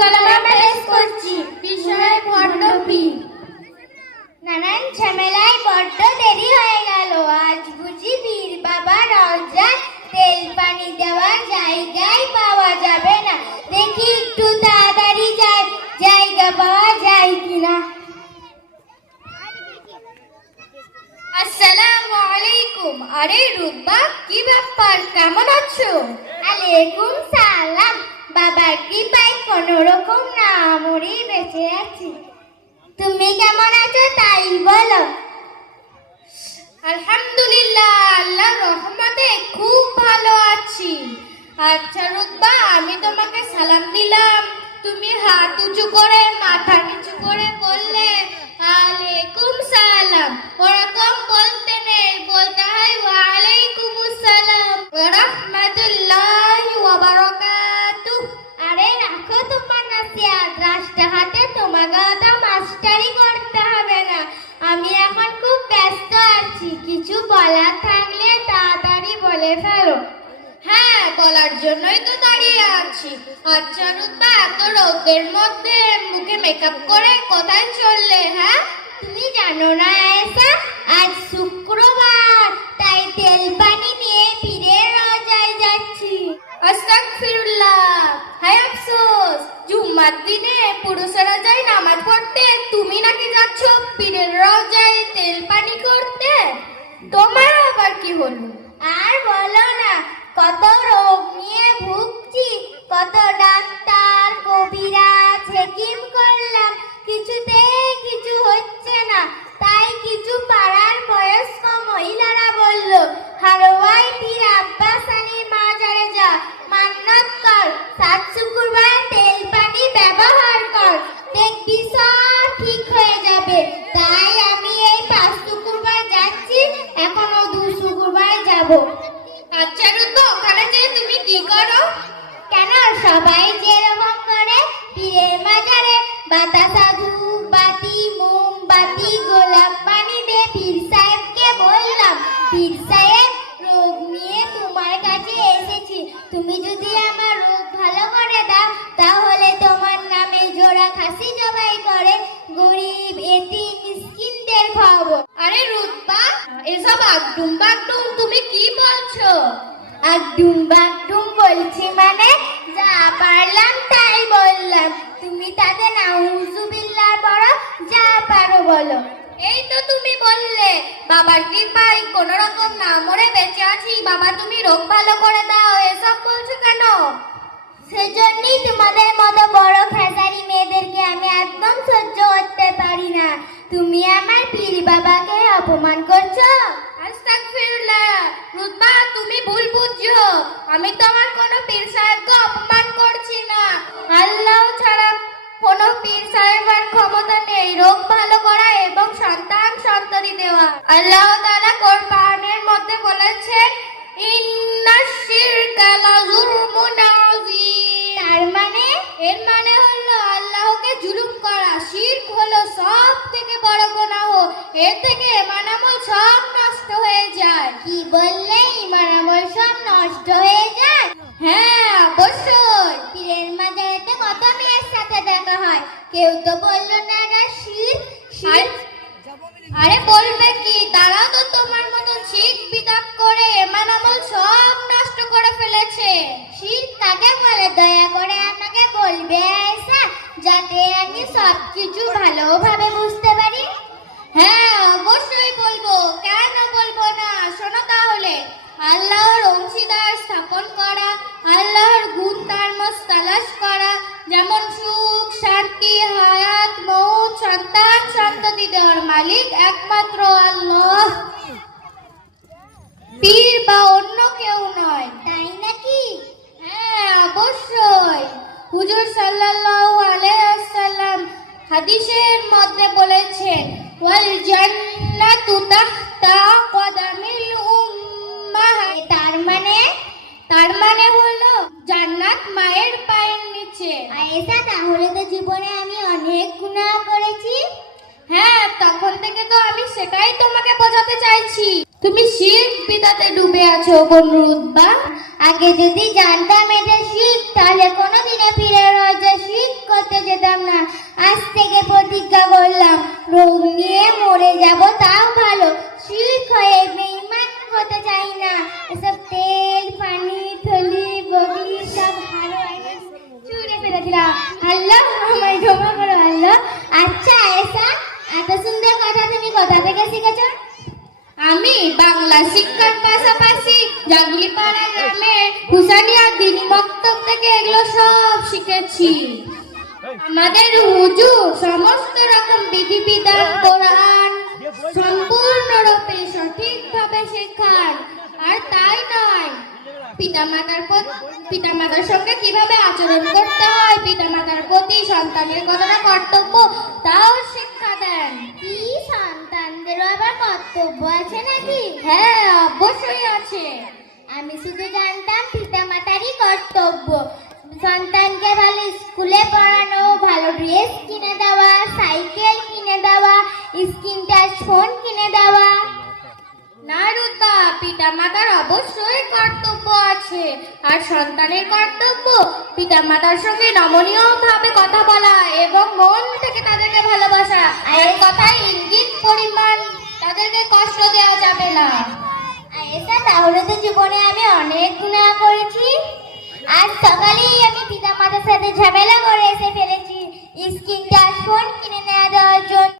কালামা পেশ করছি বিষয় ভণ্ডপী। নানান ঝামেলায় বড্ড দেরি হয়ে গেল। আজ বুঝি পীর বাবা রওজায় তেল পানি দেওয়ার জায়গায় পাওয়া যাবে না। দেখি একটু তাড়াতাড়ি জায়গা পাওয়া যায় কিনা। আসসালামু আলাইকুম। আরে রুব্বা, কি ব্যাপার, কেমন আছো? আলাইকুম সালাম। বাবার কৃপায় কোনো রকম না মরেই বেঁচে আছি। তুমি কেমন আছো তাই বলো। আলহামদুলিল্লাহ, আল্লাহর রহমতে খুব ভালো আছি। আচ্ছা রুব্বা, আমি তোমাকে সালাম দিলাম, তুমি হাত উঁচু করে মাথা নিচু করে বললে আলাইকুম সালাম। ওরকম বলতে নেই, বলতে হয় ওয়ালাইকুম আসসালাম ওয়া রাহমাতুল্লাহি ওয়া বারাকাতুহু। আরে রাখো তোমার নসিহত, রাস্তাঘাটে তোমাকে তো মাস্টারি করতে হবে না। আমি এখন খুব ব্যস্ত আছি, কিছু বলার থাকলে তাড়াতাড়ি বলে ফেলো। হ্যাঁ, বলার জন্যই তো দাঁড়িয়ে আছি। আচ্ছা রুব্বা, এত রোদের মধ্যে মুখে মেকআপ করে কোথায় চললে? হ্যাঁ, তুমি জানো না আয়েশা, আজ শুক্রবার, তাই তেল পানি নিয়ে পীরের রওজায় যাচ্ছি। আস্তাগফিরুল্লাহ, হায় আফসোস, জুম্মার দিনে পুরুষেরা যায় নামাজ পড়তে, তুমি নাকি যাচ্ছ পীরের রওজায় তেল পানি করতে। তোমার আবার কি হলো? আর বলো না, কত রোগ নিয়ে ভুগছি, কত ডাক্তার কবিরাজ হেকিম করলাম, কিছুতেই কিছু হচ্ছে না। তাই কিছু পাড়ার বয়স্ক মহিলারা বলল, হারওয়াই পীর আব্বাস আলীর মাজারে যা, মান্নাত কর, সাত শুক্রবার তেল পানি ব্যবহার কর, দেখবি সব ঠিক হয়ে যাবে। তাই আমি এই 5 শুক্রবার যাচ্ছি, এখনো 2 শুক্রবার যাব। আচ্ছা রুব্বা, ওখানে যে তুমি কি করো? কেন, সবাই যেরকম করে পীরের মাজারে বাতাসা ধূপ বাতি মোমবাতি গোলাপ পানি দিয়ে পীর সাহেবকে বললাম, পীর সাহেব, রোগ নিয়ে তোমার কাছে এসেছি, তুমি যদি আমার রোগ ভালো করে দাও তাহলে তোমার নামে জোড়া খাসি জবাই করে গরিব এতিম মিসকিনদের খাওয়াবো। আরে রুব্বা, এসব আগডুম বাগডুম তুমি কি বলছো? আগডুম বাগডুম বলছি মানে যা পারলাম তাই বললাম। তুমি তাতে নাউজুবিল্লাহ পড়ো, যা পারো বলো। এই তো তুমি বললে বাবার কৃপায় কোন রকম না মরে বেঁচে আছি, বাবা তুমি রোগ ভালো করে দাও, এসব বলছো কেন? সেজন্যই তোমাদের মতো বড় খেসারি মেয়েদেরকে আমি একদম সহ্য করতে পারি না। তুমি আমার পীর বাবাকে অপমান করছো। আস্তাগফিরুল্লাহ, রুতবা তুমি ভুল বুঝছো, আমি তো আমার কোনো পীর সাহেবকে অপমান করছি না। আল্লাহ ছাড়া কোনো পীর সাহেবের ক্ষমতা নেই রোগ ভালো করা এবং সন্তান সন্ততি দেওয়া। আল্লাহ তাআলা কোরআনের মধ্যে বলেছেন, ইন্নাশ শিরকা লাযুলমুন আযীম। এর মানে হলো আল্লাহকে জুলুম করা। শিরক হলো সব থেকে বড় গুনাহ, এর থেকে ঈমান আমল সব নষ্ট হয়ে যায়। কি বললে, ঈমান আমল সব নষ্ট হয়ে যায়? হ্যাঁ, অবশ্যই। পীরের মাজারেতে কত মেয়ের সাথে দেখা হয়, কেউ তো বললো না না শির শির। আরে বলবে কি, তারাও তো তোমার মতো শিরক বিদআত করে ঈমান আমল সব নষ্ট করে ফেলেছে। শির কাকে বলে দয়া করে আমাকে বলবে আয়েশা, যাতে আমি সবকিছু ভালোভাবে বুঝতে পারি। হ্যাঁ, অবশ্যই বলবো, কেন বলবো না। শোনো তাহলে, আল্লাহর অংশীদার স্থাপন করা, আল্লাহর গুণ তার তালাশ করা, যেমন সুখ শান্তি হায়াত মৌত সন্তান সন্ততি দেওয়ার মালিক একমাত্র আল্লাহ, পীর বা অন্য কেউ নয়। তাই নাকি? হ্যাঁ, অবশ্যই। হুজুর সাল্লাল্লাহু আলাইহি ওয়াসাল্লাম হাদিসের মধ্যে বলেছেন, ওয়াল জান্নাতু তাহতা কদামিল উম্মাহাত। তার মানে হলো জান্নাত মায়ের পায়ের নিচে। আয়েশা, তাহলে তো জীবনে আমি অনেক গুনাহ করেছি। হ্যাঁ, তখন থেকে তো আমি সেটাই তোমাকে বোঝাতে চাইছি। তুমি শিখ বিদাতে ডুবে আছো বোন রুতবা। আগে যদি জানতাম এটা শিখ, তাহলে কোনোদিনও ফিরে রোজা শিখ করতে যেতাম না। আজ থেকে প্রতিজ্ঞা করলাম, রোগ নিয়ে মরে যাব তাও ভালো, শিখ হয়ে বেঈমান হতে চাই না। এসব তেল পানি থলি বগি সব হারো চুরে ফেলে দিলাম। আল্লাহ আমায় ক্ষমা করো আল্লাহ। আচ্ছা আয়েশা, এত সুন্দর কথা তুমি কোথা থেকে শিখেছো? আমি বাংলা শিক্ষার পাশাপাশি জাগুলিপাড়া গ্রামে হুসানিয়া দিনী মক্তব থেকে এগুলো সব শিখেছি। আমাদের হুজুর সমস্ত রকম বিধিবিধান কোরআন সম্পূর্ণরূপে সঠিকভাবে শেখান। আর তাই নয়, পিতামাতার সঙ্গে কিভাবে আচরণ করতে হয়, পিতামাতার প্রতি সন্তানের কতটা কর্তব্য তাও শিক্ষা দেন। কি সন্তানদেরও আবার কর্তব্য আছে নাকি? হ্যাঁ, অবশ্যই আছে। আমি শুধু জানতাম পিতামাতারই কর্তব্য সন্তানকে ভালো স্কুলে পড়ানো, ভালো ড্রেস কিনে দেওয়া, সাইকেল কিনে দেওয়া, স্ক্রিন টাচ ফোন কিনে দেওয়া। না রুতা, পিতামাতার অবশ্যই কর্তব্য আছে। আর সন্তানের কর্তব্য পিতামাতার সঙ্গে নমনীয় ভাবে কথা বলা এবং মন থেকে তাদেরকে ভালোবাসা। আর কথায় ইঙ্গিত পরিমাণ তাদেরকে কষ্ট দেওয়া যাবে না। আয়েশা, তাহলে তো জীবনে আমি অনেক গুনাহ করেছি। আজ সকালেই আমি পিতামাতার সাথে ঝামেলা করে এসে ফেলেছি স্ক্রিন টাচ ফোন কিনে নেওয়া দেওয়ার জন্য।